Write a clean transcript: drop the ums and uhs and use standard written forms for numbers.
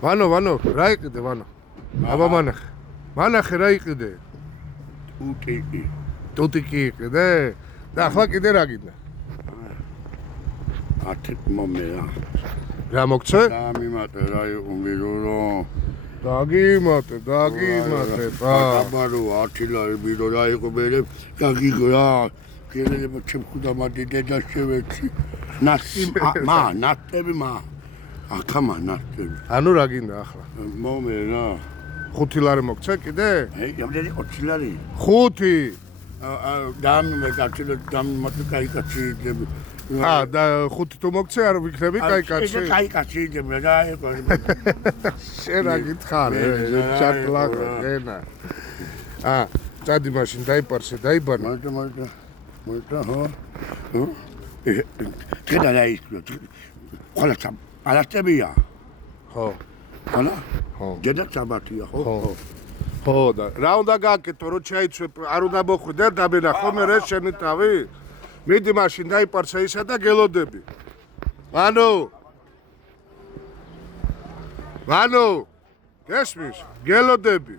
ვანო, რა იყიდე ვანო? აბა მანახე რა იყიდე? ტუტიკი იყიდე? და ახლა კიდე რა გინდა? ათით მომეა. რა მოგცე? დამიმატე რა უმირო. დაგიმატე. აბარო 10 ლარი ბირო რა იყო მე გაგიგრა. გელება ჩემხუდა მადიდე და შევეცი. ნატები აკამა ნატები. ანუ რა გინდა ახლა? მომე რა. 5 ლარი მოგცე კიდე? რამდენი 20 ლარი? 5. დამიმე დამიმატე კაი კაცი. და 5 თუ მოგცე არ ვიქნები კაი კაცი. ეს კაი კაცი იდება რა იყო. შენ რა გითხარ ჩაკლაკო ენა. წადი მაშინ დაიპარსე დაიბანო. მოიცა ხო? კედა რა ის ყველა პალატებია. ხო. ყველა? ხო. დედა საბათია ხო? ხო და რა უნდა გააკეთო რომ ჩაიცვე არ უნდა მოხვიდე დაბენა ხომ ეს შენი თავი? მიდი მაშინ დაიპარსე ისა და გელოდები. ვანო! გესმის? გელოდები.